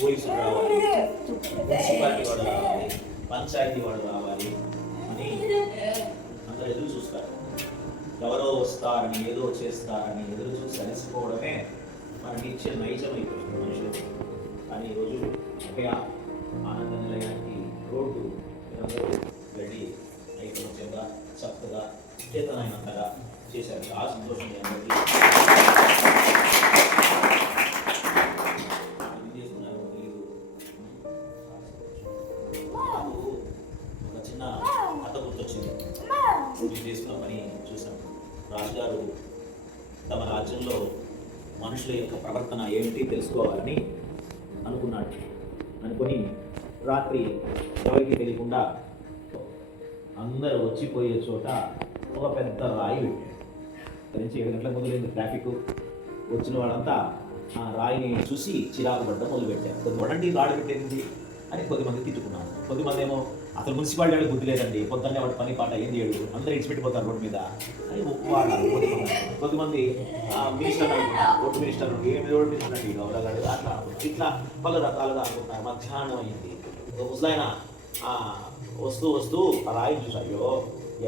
పోలీసులు రావాలి మున్సిపాలిటీ వాడు రావాలి పంచాయతీ వాడు రావాలి అని అందరు ఎదురు చూస్తారు. ఎవరో వస్తారని ఏదో చేస్తారని ఎదురు చూసి అలసిపోవడమే మనకి ఇచ్చే నైజం అయిపోయింది మనుషులు. కానీ ఈరోజు ఒకే ఆనంద నిలయానికి రోడ్డు మీరందరూ వెళ్ళి ఐకమత్యంగా చక్కగా చేతనైనంతగా చేశారు. చాలా సంతోషం అందరికీ పూజ చేసుకున్నామని చూసాం రాజుగారు తమ రాజ్యంలో మనుషుల యొక్క ప్రవర్తన ఏమిటి తెలుసుకోవాలని అనుకున్నాడు అనుకొని రాత్రి ఎవరికి తెలియకుండా అందరూ వచ్చిపోయే చోట ఒక పెద్ద రాయి పెట్టాడు నుంచి ఏడు గంటలకు మొదలైంది ట్రాఫిక్. వచ్చిన వాళ్ళంతా ఆ రాయిని చూసి చిరాకు పడ్డం మొదలుపెట్టారు. కొద్ది వడండి రాడు పెట్టేది అని కొద్దిమంది తిట్టుకున్నాను కొద్దిమంది ఏమో అసలు మున్సిపాలిటీ వాడికి బుద్ధి లేదండి. పొద్దున్నే వాడి పని పాట ఏం చేయడు. అందరూ ఇచ్చిపెట్టిపోతారు రోడ్డు మీద అని ఒప్పువాడారు కొద్దిమంది కొద్దిమంది మినిస్టర్ రోడ్డు మినిస్టర్ ఏమి రోడ్డు మినిస్టర్ అంటే గౌరవగాడు అట్లా ఇట్లా పలు రకాలుగా అనుకుంటున్నారు. మధ్యాహ్నం అయింది. ముసలాయన వస్తూ వస్తూ ఆ చూసాయో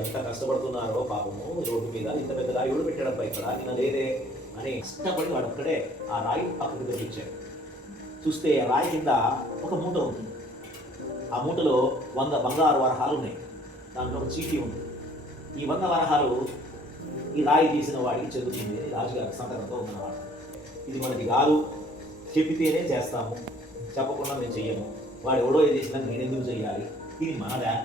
ఎంత కష్టపడుతున్నారో పాపము రోడ్డు మీద. ఇంత పెద్ద రాయి ఎవడు పెట్టాడబ్బా ఇక్కడ? నిన్న లేదే అని కష్టపడి వాడు అక్కడే ఆ రాయి పక్కకు తెప్పించాడు. చూస్తే రాయి కింద ఒక మూట ఉంది ఆ మూటలో వంద బంగారు వరహాలు ఉన్నాయి. దాంట్లో ఒక చీటీ ఉంది. ఈ వంద వరహాలు ఈ రాయి తీసిన వాడికి చెందుతుంది. అని రాజుగారి సంతకంతో ఉన్నమాట. ఇది మనకి కాదు. చెప్పితేనే చేస్తాము. చెప్పకుండా మేము చెయ్యము. వాడు ఎవడో ఏది చేసినా నేను ఎందుకు చేయాలి ఇది మనదా?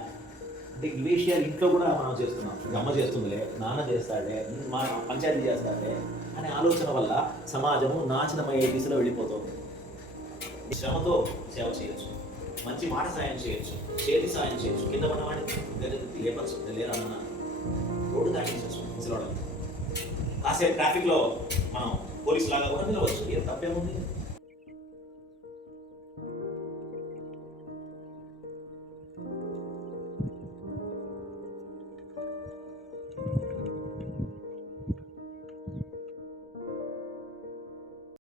అంటే ఈ విషయాలు ఇంట్లో కూడా మనం చేస్తున్నాం. ఇది అమ్మ చేస్తుందిలే నాన్న చేస్తాడే మా పంచాయతీ చేస్తాడే అనే ఆలోచన వల్ల సమాజము నాశనమయ్యే దిశలో వెళ్ళిపోతుంది. శ్రమతో సేవ చేయొచ్చు. మంచి మాట సాయం చేయొచ్చు. చేతి సాయం చేయొచ్చు. కింద ఉన్నవాడిని లేపచ్చు. లేరా రోడ్డు దాటించవచ్చు. ముసలాడని కాసేపు ట్రాఫిక్లో మనం పోలీసు లాగా కూడా నిలవచ్చు. ఏం తప్పేముంది?